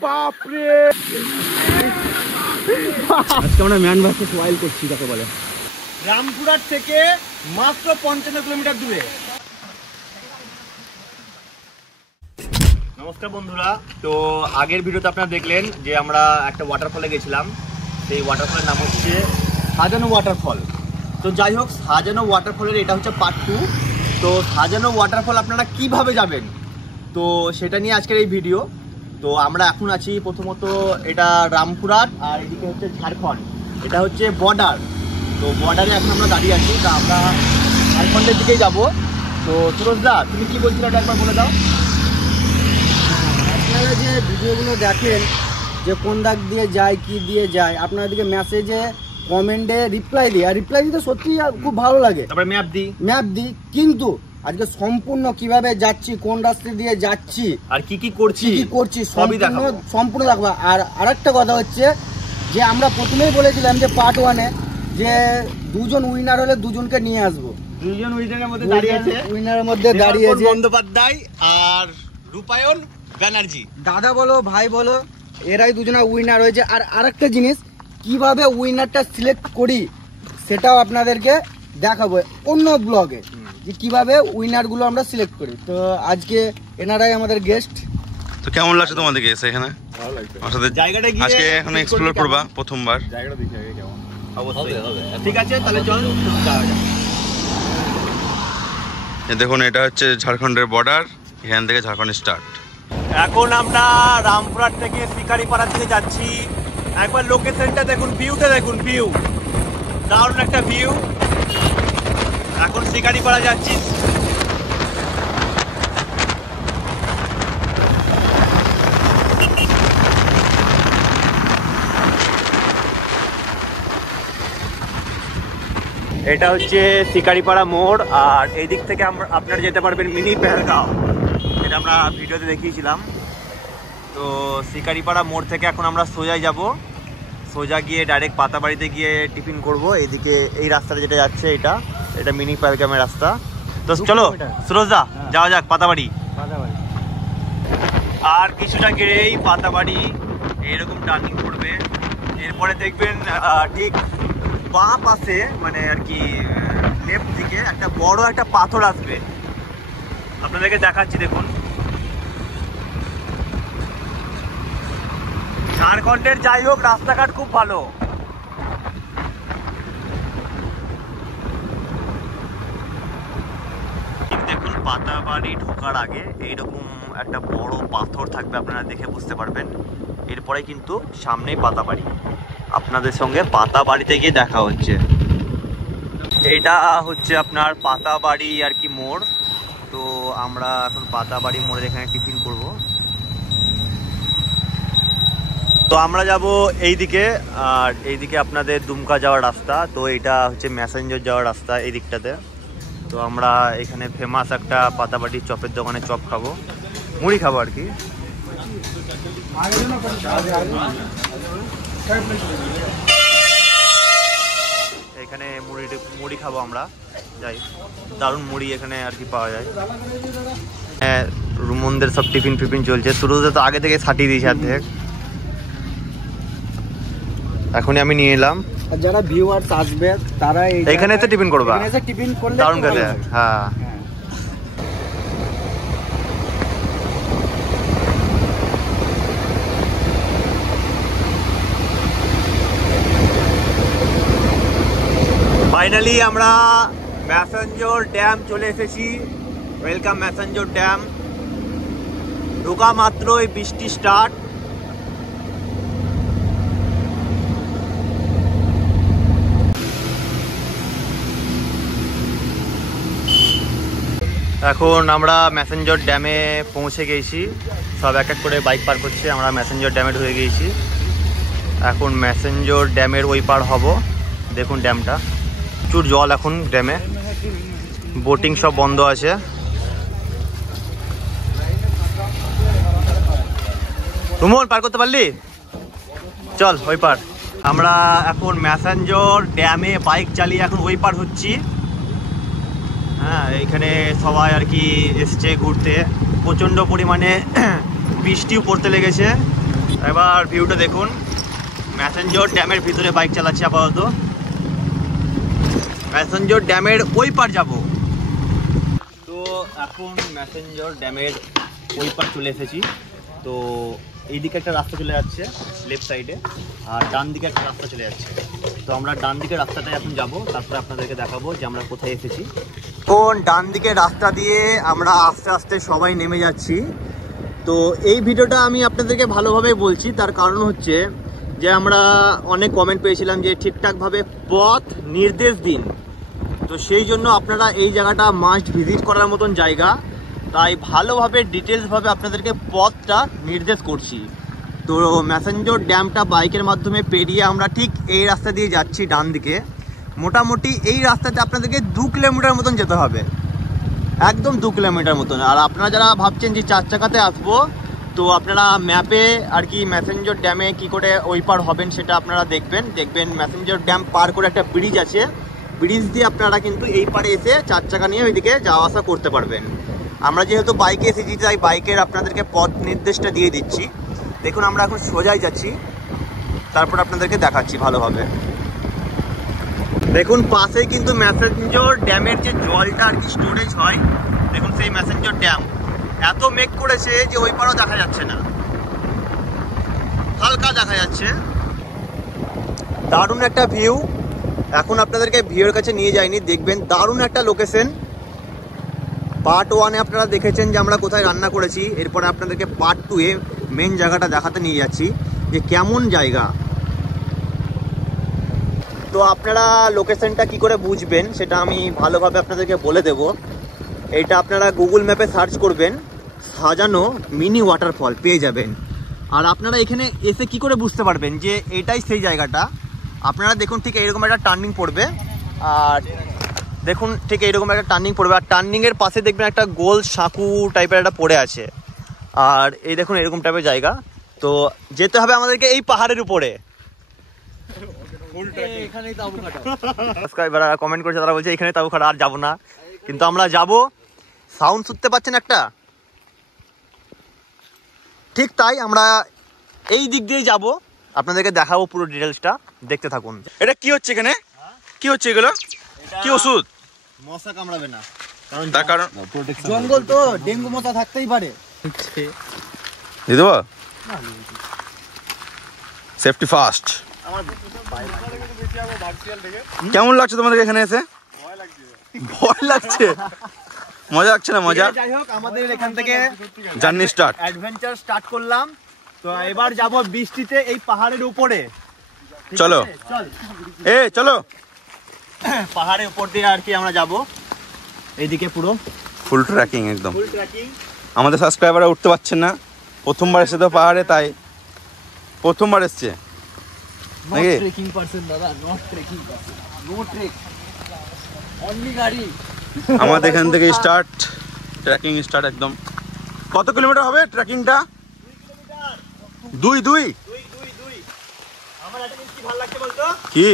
বাপরে আজকে আমরা ম্যান ভার্সেস ওয়াইল্ড করছি যাকে বলে। রামপুরহাট থেকে মাত্র 55 কিলোমিটার দূরে। নমস্কার বন্ধুরা, তো আগের ভিডিওতে আপনারা দেখলেন যে আমরা একটা ওয়াটারফলে গেছিলাম। সেই ওয়াটারফলের নাম হচ্ছে সাজানো ওয়াটারফল। তো যাই হোক, সাজানো ওয়াটারফলের এটা হচ্ছে পার্ট 2। তো সাজানো ওয়াটারফল আপনারা কিভাবে যাবেন, তো সেটা নিয়ে আজকের এই ভিডিও। তো আমরা এখন আছি প্রথমত এটা রামপুরহাট, আর এদিকে হচ্ছে ঝাড়খণ্ড, এটা হচ্ছে বর্ডার। তো বর্ডারে এখন আমরা দাঁড়িয়ে আছি, তা আমরা ঝাড়খণ্ডের দিকেই যাবো। তো সুরজদা, তুমি কি বলছিলে এটা একবার বলে দাও। আপনারা যে ভিডিওগুলো দেখেন যে কোন দাগ দিয়ে যায়, কি দিয়ে যায়, আপনাদেরকে মেসেজে কমেন্টে রিপ্লাই দিই, আর রিপ্লাই দিতে সত্যি খুব ভালো লাগে। তারপরে ম্যাপ দিই, কিন্তু আজকে সম্পূর্ণ কিভাবে যাচ্ছি, কোন রাস্তা দিয়ে যাচ্ছি, আর কি করছি সম্পূর্ণ দেখবো। আর আরেকটা কথা হচ্ছে যে আমরা প্রথমেই বলেছিলাম যে পার্ট 1-এ যে দুজন উইনার হলে দুজনকে নিয়ে আসবো। দুজন উইনারের মধ্যে দাঁড়িয়ে আছে, বন্দ্যোপাধ্যায় আর রূপায়ণ ব্যানার্জি। দাদা বলো ভাই বলো, এরাই দুজনা উইনার হয়েছে। আর আরেকটা জিনিস, কিভাবে উইনারটা সিলেক্ট করি সেটাও আপনাদেরকে দেখাবো অন্য ব্লগে, যে কিভাবে উইনার গুলো আমরা সিলেক্ট করি। তো আজকে এনারাই আমাদের গেস্ট। তো কেমন লাগছে তোমাদেরকে এসে এখানে? ভালো লাগছে। আমার সাথে জায়গাটা গিয়ে আজকে এখন এক্সপ্লোর করবা প্রথমবার। জায়গাটা দেখে আগে কেমন? অবশ্যই হবে। ঠিক আছে, তাহলে চল যাওয়া যাক। দেখুন, এটা হচ্ছে ঝাড়খণ্ডের বর্ডার, এখান থেকে ঝাড়খণ্ড স্টার্ট। এখন আমরা রামপুরহাট থেকে শিকারিপাড়ার দিকে যাচ্ছি। একবার লোকেশনটা দেখুন, ভিউটা দেখুন, ভিউ দারুণ একটা ভিউ। এখন শিকারিপাড়া যাচ্ছি। এটা হচ্ছে শিকারিপাড়া মোড়, আর এই দিক থেকে আপনারা যেতে পারবেন মিনি পেহেলগাঁও। এটা আমরা ভিডিওতে দেখিয়েছিলাম। তো শিকারিপাড়া মোড় থেকে এখন আমরা সোজা গিয়ে ডাইরেক্ট পাতাবাড়িতে গিয়ে টিফিন করব। এইদিকে এই রাস্তাটা যেটা যাচ্ছে এটা মিনি পেহেলগামের রাস্তা। তো চলো সুরজদা, যাওয়া যাক পাতাবাড়ি। আর কিছুটা গেলেই পাতাবাড়ি এইরকম টার্নিং করবে। এরপরে দেখবেন ঠিক বাঁ পাশে, মানে আর কি লেফট দিকে একটা বড় একটা পাথর আসবে, আপনাদেরকে দেখাচ্ছি দেখুন। ঝাড়খণ্ডের যাই হোক রাস্তাঘাট খুব ভালো। দেখুন, পাতাবাড়ি ঢোকার আগে এইরকম একটা বড় পাথর থাকবে, আপনারা দেখে বুঝতে পারবেন। এরপরে কিন্তু সামনেই পাতাবাড়ি। আপনাদের সঙ্গে পাতাবাড়িতে গিয়ে দেখা হচ্ছে। এটা হচ্ছে আপনার পাতাবাড়ি আর কি মোড়। তো আমরা এখন পাতাবাড়ি মোড়ের এখানে টিফিন করব। তো আমরা যাব এইদিকে, আর এইদিকে আপনাদের দুমকা যাওয়ার রাস্তা। তো এটা হচ্ছে ম্যাসেঞ্জর যাওয়ার রাস্তা এই দিকটাতে। তো আমরা এখানে ফেমাস একটা পাতাবাড়ি চপের দোকানে চপ খাবো, মুড়ি খাবো আর কি। এখানে মুড়ি খাবো আমরা, যাই। দারুণ মুড়ি এখানে আর কি পাওয়া যায়। হ্যাঁ, রুমনদের সব টিফিন চলছে। শুরুতে তো আগে থেকে ছাটিয়ে দিয়েছে অর্ধেক। এখনই আমি নিয়ে এলাম। আর যারা ভিউয়ার্স আসবে তারা এখানে এসে টিফিন করবা, টিফিন করলে দারুণ খেতে। হ্যাঁ, ফাইনালি আমরা ম্যাসেঞ্জর ড্যাম চলে এসেছি। Welcome Massanjore dam. ঢোকা মাত্রই বৃষ্টি স্টার্ট। এখন আমরা ম্যাসেঞ্জর ড্যামে পৌঁছে গেছি। সব এক এক করে বাইক পার করছে। আমরা ম্যাসেঞ্জর ড্যামে ঢুকে গিয়েছি। এখন ম্যাসেঞ্জর ড্যামের ওই পার হব। দেখুন ড্যামটা, প্রচুর জল এখন ড্যামে। বোটিং সব বন্ধ আছে। রুমন, পার করতে পারলি? চল ওই পার। আমরা এখন ম্যাসেঞ্জর ড্যামে বাইক চালিয়ে এখন ওই পার হচ্ছি। হ্যাঁ, এখানে সবাই আর কি এসছে ঘুরতে। প্রচণ্ড পরিমাণে বৃষ্টিও পড়তে লেগেছে। এবার ভিউটা দেখুন, ম্যাসেঞ্জর ড্যামের ভিতরে বাইক চালাচ্ছি আপাতত। ম্যাসেঞ্জর ড্যামের ওই পার যাব। তো এখন ম্যাসেঞ্জর ড্যামের ওই পার চলে এসেছি। তো এইদিকে একটা রাস্তা চলে যাচ্ছে লেফট সাইডে, আর ডান দিকে একটা রাস্তা চলে যাচ্ছে। তো আমরা ডান দিকের রাস্তাটায় এখন যাব, তারপরে আপনাদেরকে দেখাবো যে আমরা কোথায় এসেছি। কোন ডান দিকের রাস্তা দিয়ে আমরা আস্তে আস্তে সবাই নেমে যাচ্ছি। তো এই ভিডিওটা আমি আপনাদেরকে ভালোভাবে বলছি, তার কারণ হচ্ছে যে আমরা অনেক কমেন্ট পেয়েছিলাম যে ঠিকঠাকভাবে পথ নির্দেশ দিন। তো সেই জন্য আপনারা এই জায়গাটা মাস্ট ভিজিট করার মতন জায়গা, তাই ভালোভাবে ডিটেলসভাবে আপনাদেরকে পথটা নির্দেশ করছি। তো ম্যাসেঞ্জর ড্যামটা বাইকের মাধ্যমে পেরিয়ে আমরা ঠিক এই রাস্তা দিয়ে যাচ্ছি ডান দিকে। মোটামুটি এই রাস্তাতে আপনাদেরকে 2 কিলোমিটার মতন যেতে হবে, একদম 2 কিলোমিটার মতন। আর আপনারা যারা ভাবছেন যে 4 চাকাতে আসবো, তো আপনারা ম্যাপে আর কি ম্যাসেঞ্জর ড্যামে কি করে ওই পার হবেন সেটা আপনারা দেখবেন ম্যাসেঞ্জর ড্যাম পার করে একটা ব্রিজ আছে, ব্রিজ দিয়ে আপনারা কিন্তু এই পারে এসে 4 চাকা নিয়ে ওইদিকে যাওয়া আসা করতে পারবেন। আমরা যেহেতু বাইকে এসেছি তাই বাইকের আপনাদেরকে পথ নির্দেশটা দিয়ে দিচ্ছি। দেখুন আমরা এখন সোজাই যাচ্ছি, তারপর আপনাদেরকে দেখাচ্ছি ভালোভাবে। দেখুন পাশেই কিন্তু ম্যাসেঞ্জর ড্যামের যে জলটা আর কি স্টোরেজ হয়, দেখুন সেই ম্যাসেঞ্জর ড্যাম এত মেঘ করেছে যে ওই পারও দেখা যাচ্ছে না, হালকা দেখা যাচ্ছে। দারুণ একটা ভিউ। এখন আপনাদেরকে ভিউর কাছে নিয়ে যাইনি, দেখবেন দারুণ একটা লোকেশন। পার্ট 1-এ আপনারা দেখেছেন যে আমরা কোথায় রান্না করেছি, এরপরে আপনাদেরকে পার্ট 2-এ মেন জায়গাটা দেখাতে নিয়ে যাচ্ছি যে কেমন জায়গা। তো আপনারা লোকেশনটা কি করে বুঝবেন সেটা আমি ভালোভাবে আপনাদেরকে বলে দেব। এইটা আপনারা গুগল ম্যাপে সার্চ করবেন, সাজানো মিনি ওয়াটারফল পেয়ে যাবেন। আর আপনারা এখানে এসে কি করে বুঝতে পারবেন যে এটাই সেই জায়গাটা, আপনারা দেখুন ঠিক এইরকম একটা টার্নিং পড়বে, আর দেখুন ঠিক এইরকম একটা টার্নিং পড়বে, আর টার্নিংয়ের পাশে দেখবেন একটা গোল সাঁকু টাইপের একটা পড়ে আছে। আর এই দেখুন এরকম টাইপের জায়গা। তো যেতে হবে আমাদেরকে এই পাহাড়ের উপরে। কমেন্ট করেছে, তারা বলছে এখানে তাবু খাটা, আর যাবো না, কিন্তু আমরা যাব। সাউন্ড শুনতে পাচ্ছেন একটা, ঠিক তাই আমরা এই দিক দিয়ে যাব, আপনাদেরকে দেখাবো পুরো ডিটেলসটা, দেখতে থাকুন। এটা কি হচ্ছে এখানে? কি হচ্ছে এগুলো? কি ওষুধ? মশা কামড়াবে না, কারণ তার কারণ জঙ্গল তো ডেঙ্গু মশা থাকতেই পারে। দিয়ে দেবো, সেফটি ফার্স্ট। কেমন লাগছে তোমাদের এখানে এসে? ভয় লাগছে? মজা লাগছে না? মজা। যাই হোক, আমাদের এখান থেকে জার্নি স্টার্ট, অ্যাডভেঞ্চার স্টার্ট করলাম। তো এবার যাব বৃষ্টিতে এই পাহাড়ের উপরে। চলো চলো, পাহাড়ের উপর দিয়ে আর কি আমরা যাব, এইদিকে পুরো ফুল ট্রেকিং, একদম ফুল ট্রেকিং। আমাদের সাবস্ক্রাইবাররা উঠতে পারছেন না, প্রথমবার এসে তো পাহাড়ে, তাই প্রথমবার এসছে নাকি? ট্রেকিং পারসন দাদা, not trekking person, no trek, only গাড়ি। আমাদের এখান থেকে স্টার্ট, ট্রেকিং স্টার্ট একদম। কত কিলোমিটার হবে ট্রেকিংটা? 2 আমার একটা জিনিস কি ভালো লাগছে বলতো, কি?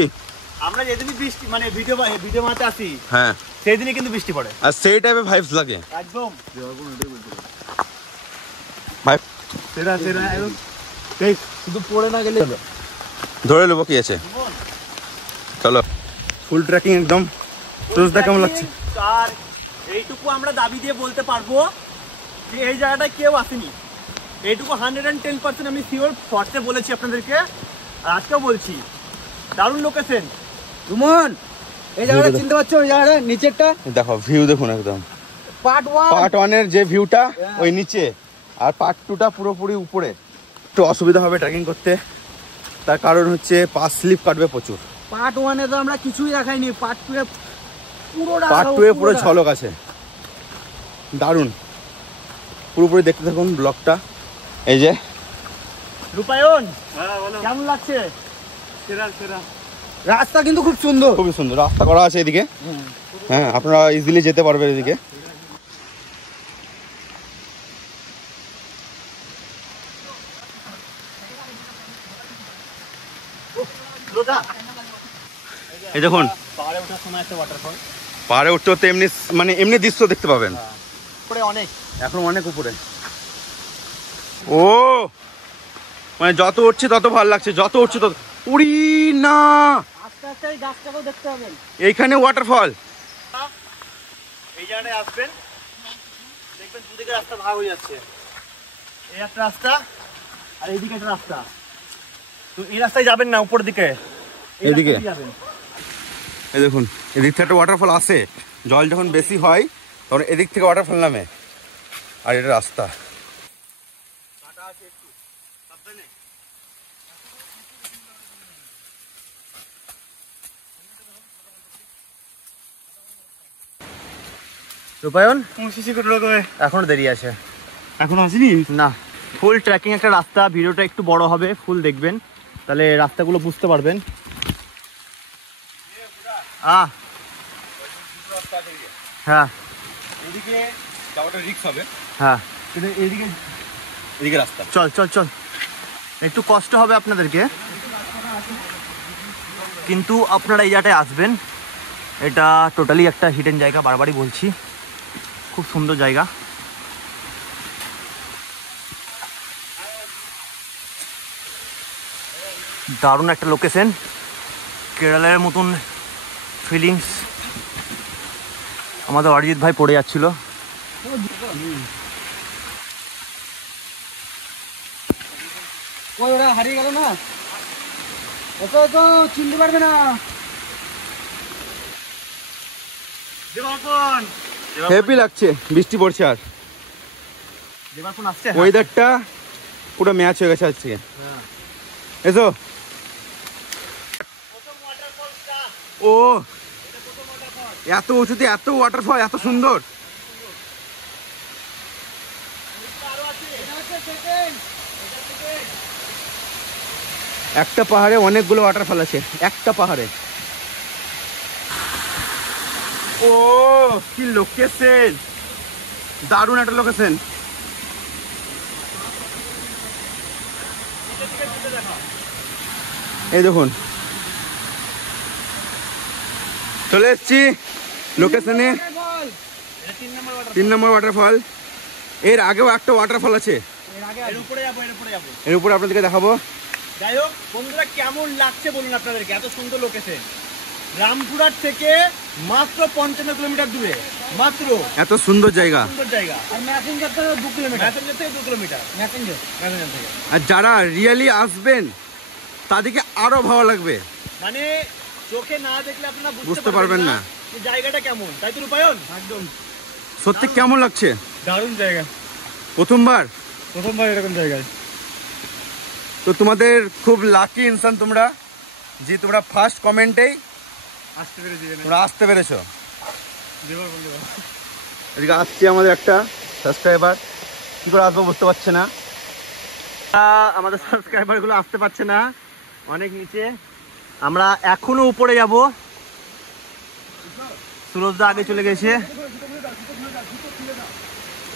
আমরা যেদিনই বৃষ্টি মানে ভিডিও বানাতে আসি, হ্যাঁ, সেদিনই কিন্তু বৃষ্টি পড়ে, আর সেই টাইপের ভাইবস লাগে একদম ভাই। সেরা একদম শুধু পড়ে না গেলে ধরে নেবো, কি আছে। চলো, ফুল ট্রেকিং একদম। সুরজদা কেমন লাগছে? আর এইটুকু আমরা দাবি দিয়ে বলতে পারবো যে এই জায়গাটায় কেউ আসেনি, এইটুকু 110% আমি শিওর শর্টে বলেছি আপনাদেরকে, আর আজকেও বলছি। দারুণ লোকেশন। রুমন, এই জায়গাটা চিনতে পারছো? ওই জায়গাটা নিচেরটা দেখো, ভিউ দেখুন একদম। পার্ট 1, পার্ট 1-এর যে ভিউটা ওই নিচে, আর পার্ট 2টা পুরোপুরি উপরে। একটু অসুবিধা হবে ট্রেকিং করতে, তার কারণ হচ্ছে পা স্লিপ কাটবে প্রচুর। পার্ট 1-এ তো আমরা কিছুই দেখাইনি, পার্ট 2-এ পার্ট 2-এ পুরো ঝলক আছে, দারুণ। পুরোপুরি দেখতে থাকুন ব্লগটা। এই যে রূপায়ণ, কেমন লাগছে? রাস্তা কিন্তু খুব সুন্দর, খুবই সুন্দর রাস্তা করা আছে এদিকে। হ্যাঁ, আপনারা ইজিলি যেতে পারবেন এদিকে। এই দেখুন, পাহাড়ে ওঠার সময় একটা ওয়াটারফল, পাহাড়ে উঠতে উঠতে এমনি মানে এমনি দৃশ্য দেখতে পাবেন। উপরে অনেক, এখন অনেক উপরে। ও মানে যত উঠছে তত ভালো লাগছে, যত উঠছে তত। উড়ি না, আস্তে আস্তে এই গাছটাকেও দেখতে হবে। এইখানে ওয়াটারফল। এই জায়গাটায় আসবেন, দেখবেন দুদিকে রাস্তা ভাগ হয়ে যাচ্ছে। এই একটা রাস্তা আর এইদিকে একটা রাস্তা। তো এই রাস্তায় যাবেন না, উপর দিকে এদিকে যাবেন। এই দেখুন, এদিক থেকে একটা ওয়াটারফল আসে, জল যখন বেশি হয় তখন এদিক থেকে ওয়াটারফল নামে। আর এটা রাস্তা। রূপায়ণ এখনো দেরি আছে, এখন আসেনি না। ফুল ট্রেকিং একটা রাস্তা, ভিডিওটা একটু বড় হবে, ফুল দেখবেন তাহলে রাস্তাগুলো বুঝতে পারবেন। হ্যাঁ এদিকে যাওয়াটা রিস্ক হবে, হ্যাঁ, কিন্তু এদিকে রাস্তা। চল চল চল, একটু কষ্ট হবে আপনাদেরকে, কিন্তু আপনারা এই জায়গাটায় আসবেন। এটা টোটালি একটা হিডেন জায়গা, বারবারই বলছি, খুব সুন্দর জায়গা। দারুণ একটা লোকেশন, কেরালার মতন ফিলিংস। আমাদের অরিজিৎ ভাই পড়ে যাচ্ছিল। ওই ওরা হারিয়ে গেল না, অত তো চিনতে পারবে না। হেভি লাগছে, বৃষ্টি পড়ছে আর আসছে। ওয়েদারটা পুরো ম্যাচ হয়ে গেছে আজকে। এসো। ও এত উঁচুতে এত ওয়াটারফল, এত সুন্দর। একটা পাহাড়ে অনেকগুলো ওয়াটারফল আছে, একটা পাহাড়ে। ও কি লোকেশন, দারুণ একটা লোকেশন। এই দেখুন, চলে এসছি লোকেশনে, 3 নম্বর ওয়াটারফল। এর আগেও একটা ওয়াটারফল আছে, এর উপরে আপনাদেরকে দেখাবো। যাই হোক বন্ধুরা, কেমন লাগছে বলুন আপনাদেরকে, এত সুন্দর লোকেশন। রামপুরহাট থেকে মাত্র 55 কিলোমিটার দূরে, মাত্র এত সুন্দর জায়গা। সুন্দর জায়গা। আর ম্যাসেঞ্জার থেকে 2 কিলোমিটার, ম্যাসেঞ্জার থেকে 2 কিলোমিটার, ম্যাসেঞ্জার থেকে। আর যারা রিয়েলি আসবেন তাদেরকে আরো ভালো লাগবে, মানে চোখে না দেখলে আপনারা বুঝতে পারবেন না যে জায়গাটা কেমন, তাই তো রূপায়ণ? একদম সত্যি কেমন লাগছে। দারুণ জায়গা, প্রথমবার এরকম জায়গায়। তো তোমাদের খুব লাকি ইনসান তোমরা, যে তোমরা ফার্স্ট কমেন্টেই তোমরা আসতে পেরেছো। এদিকে আসছে আমাদের একটা সাবস্ক্রাইবার, কি করে আসবো বুঝতে পারছে না। আমাদের সাবস্ক্রাইবার গুলো আসতে পারছে না, অনেক নিচে। আমরা এখনো উপরে যাব। সুরজদা আগে চলে গেছে।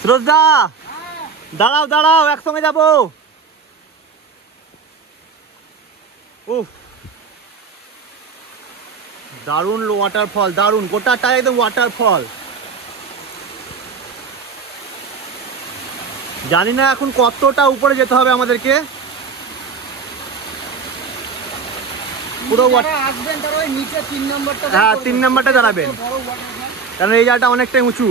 সুরজদা দাঁড়াও দাঁড়াও, একসঙ্গে যাবো। উফ, দারুণ ওয়াটারফল, দারুণ, গোটাটাই একদম ওয়াটারফল। জানি না এখন কতটা উপরে যেতে হবে আমাদেরকে। পুরো আসবেন তার ওই নিচে 3 নম্বরটা, হ্যাঁ 3 নম্বরটা দাঁড়াবেন, কারণ এই জায়গাটা অনেকটাই উঁচু।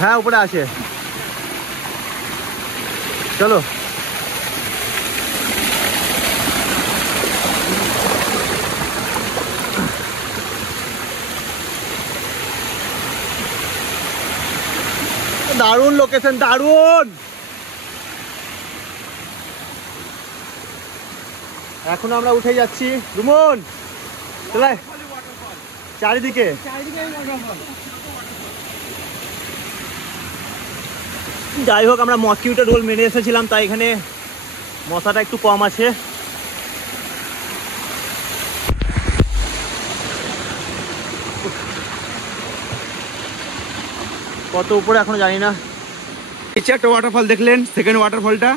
হ্যাঁ উপরে আছে, চলো। দারুণ লোকেশন, দারুণ। এখন আমরা উঠে যাচ্ছি। রুমন চলে চারিদিকে। যাই হোক, আমরা মসকিউটো রোল মেনে এসেছিলাম, তাই এখানে মশাটা একটু কম আছে। কত উপরে এখনো জানি না। নিচে একটা ওয়াটারফল দেখলেন, সেকেন্ড ওয়াটারফলটা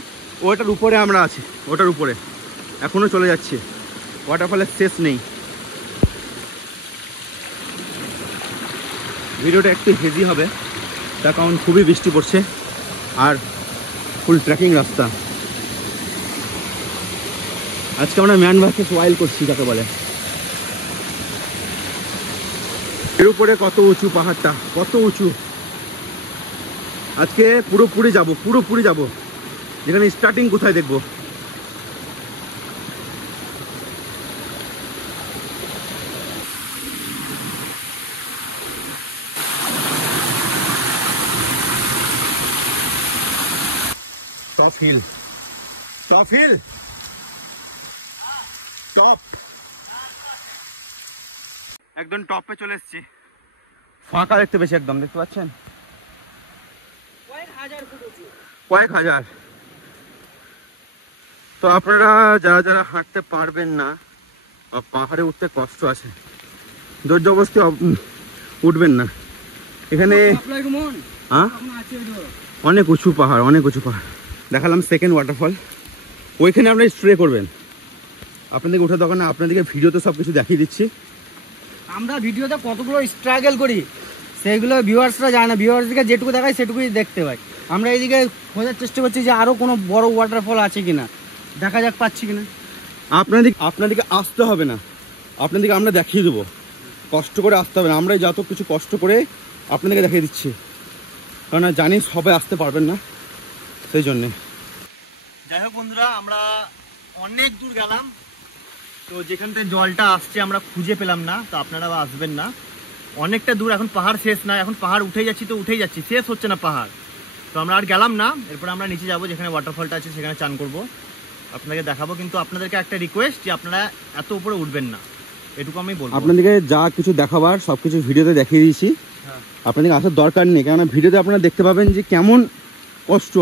ওটার উপরে আমরা আছি, ওটার উপরে এখনো চলে যাচ্ছে, ওয়াটারফলের শেষ নেই। ভিডিওটা একটু হেভি হবে, তার কারণ খুবই বৃষ্টি পড়ছে আর ফুল ট্রেকিং রাস্তা। আজকে আমরা ম্যান ভার্সেস ওয়াইল্ড করছি যাকে বলে। এর উপরে কত উঁচু পাহাড়টা, কত উঁচু। আজকে পুরোপুরি যাব, যেখানে স্টার্টিং কোথায় দেখবো। টপ হিল, টপ একদম টপে চলে এসেছি। ফাঁকা দেখতে পেয়েছি একদম, দেখতে পাচ্ছেন কয়েক হাজার। তো আপনারা যারা যারা হাঁটতে পারবেন না বা পাহাড়ে উঠতে কষ্ট আছে, জোর জবরদস্তি উঠবেন না। এখানে অনেক উঁচু পাহাড়, দেখালাম সেকেন্ড ওয়াটারফল। ওইখানে আপনারা স্প্রে করবেন, আপনাদেরকে ওঠা দরকার না, আপনাদেরকে ভিডিওতে সব কিছু দেখিয়ে দিচ্ছি। আমরা ভিডিওতে কতগুলো স্ট্রাগল করি সেইগুলো ভিউয়ার্সরা জানে না, ভিউয়ার্সদেরকে যেটুকু দেখায় সেটুকুই দেখতে পাই। আমরা এইদিকে খোঁজার চেষ্টা করছি যে আরো কোনো বড় ওয়াটারফল আছে কিনা, দেখা যাক পাচ্ছি কিনা। আপনাদেরকে আসতে হবে না, আপনাদেরকে আমরা দেখিয়ে দেবো, কষ্ট করে আসতে হবে না। আমরা যত কিছু কষ্ট করে আপনাদেরকে দেখিয়ে দিচ্ছি, কারণ জানি সবাই আসতে পারবেন না, সেই জন্যে। যাই হোক বন্ধুরা, আমরা অনেক দূর গেলাম, তো যেখান থেকে জলটা আসছে আমরা খুঁজে পেলাম না, তো আপনারা আসবেন না। অনেকটা দূর, এখন পাহাড় শেষ না, এখন পাহাড় উঠেই যাচ্ছি, শেষ হচ্ছে না পাহাড়। তো আমরা আর গেলাম না, এরপর আমরা নিচে যাব, যেখানে ওয়াটারফলটা আছে সেখানে চান করব, আপনাকে দেখাবো। কিন্তু আপনাদেরকে একটা রিকোয়েস্ট যে আপনারা এত উপরে উঠবেন না, এটুকু আমি বলবো। আপনাদেরকে যা কিছু দেখাবার সব কিছু ভিডিওতে দেখিয়ে দিয়েছি, আপনাদেরকে আসার দরকার নেই, কেননা ভিডিওতে আপনারা দেখতে পাবেন যে কেমন কষ্ট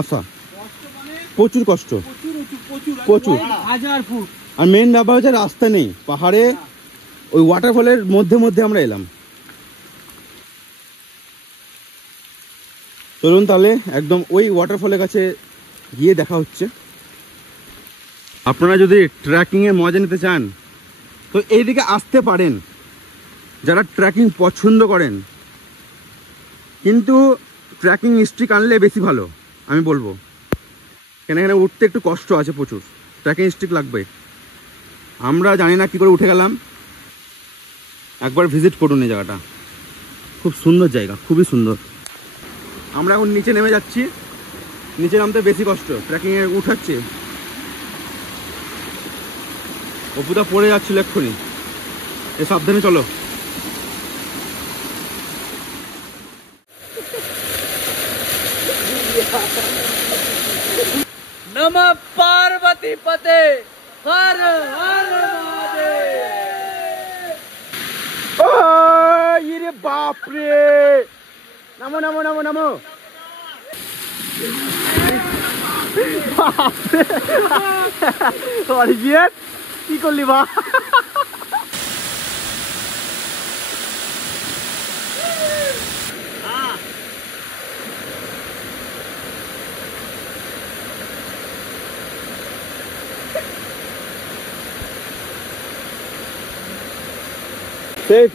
আসা, প্রচুর কষ্ট, প্রচুর। আর মেন ব্যাপার হচ্ছে রাস্তা নেই পাহাড়ে, ওই ওয়াটারফলের মধ্যে আমরা এলাম। চলুন তাহলে একদম ওই ওয়াটারফলের কাছে গিয়ে দেখা হচ্ছে। আপনারা যদি ট্রেকিংয়ে মজা নিতে চান তো এইদিকে আসতে পারেন, যারা ট্রেকিং পছন্দ করেন, কিন্তু ট্রেকিং স্টিক আনলে বেশি ভালো আমি বলবো, কেন এখানে উঠতে একটু কষ্ট আছে, প্রচুর ট্রেকিং স্টিক লাগবে। আমরা জানি না কী করে উঠে গেলাম, একবার ভিজিট করুন এই জায়গাটা, খুব সুন্দর জায়গা, খুবই সুন্দর। আমরা এখন নিচে নেমে যাচ্ছি, নিচে নামতে বেশি কষ্ট, ট্রেকিংয়ে উঠাচ্ছে। অপুদা পড়ে যাচ্ছিল এক্ষুনি, এ সাবধানে চলো। নমঃ পার্বতী পতে, হর হর মহাদেব। রে বাপরে, নামো নামো নামো নামো, অরিজিৎ কি করলি বা? সেই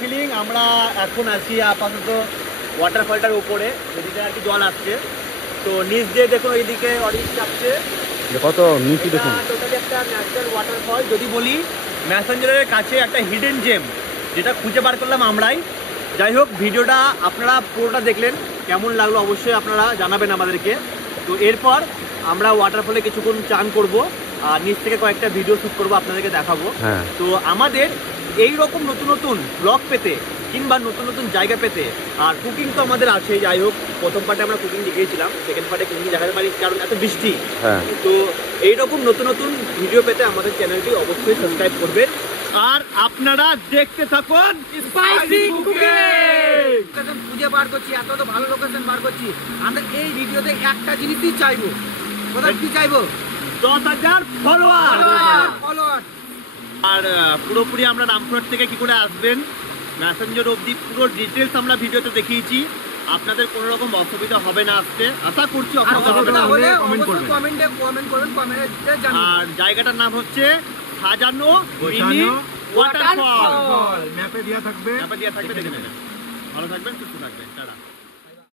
ফিলিং আমরা এখন আছি আপাতত ওয়াটারফলটার উপরে, যেদিকে আর কি জল আসছে। তো নিচ দিয়ে দেখুন, ওইদিকে অরেঞ্জ আসছে, কত নিচে দেখুন। টোটালি একটা ন্যাচারাল ওয়াটারফল। যদি বলি ম্যাসেঞ্জারের কাছে একটা হিডেন জেম, যেটা খুঁজে বার করলাম আমরাই। যাই হোক, ভিডিওটা আপনারা পুরোটা দেখলেন, কেমন লাগলো অবশ্যই আপনারা জানাবেন আমাদেরকে। তো এরপর আমরা ওয়াটারফলে কিছুক্ষণ চান করব, আর নিচ থেকে কয়েকটা ভিডিও শ্যুট করবো, আপনাদেরকে দেখাবো। তো আমাদের এইরকম নতুন নতুন ব্লগ পেতে কিংবা নতুন নতুন জায়গা পেতে, আর কুকিং তো আমাদের আছে। যাই হোক, প্রথম পার্টে আমরা কুকিং দেখিয়েছিলাম, সেকেন্ড পার্টে কুকিং দেখাতে পারি কারণ এত বৃষ্টি। তো এইরকম নতুন নতুন ভিডিও পেতে আমাদের চ্যানেলটি অবশ্যই সাবস্ক্রাইব করবেন, আর আপনারা দেখতে থাকুন স্পাইসি কুকিং। খুঁজে বার করছি, এত তো ভালো লোকেশন বার করছি। আমরা এই ভিডিওতে একটা জিনিসই চাইবো, কি চাইবো? 10,000 ফলোয়ার। ফলোয়ার। আর পুরোপুরি আমরা রামপুরহাট থেকে কি করে আসবেন ম্যাসেঞ্জার অবধি পুরো ডিটেলস আমরা ভিডিওতে দেখিয়েছি। আপনাদের কোনো রকম অসুবিধা হবে না আসতে, আশা করছি অসুবিধা হবে না। আর জায়গাটার নাম হচ্ছে সাজানো মিনি ওয়াটারফল। ম্যাপে দেওয়া থাকবে দেওয়া থাকবে, দেখে নেবেন। ভালো থাকবেন, সুস্থ থাকবেন, টাটা।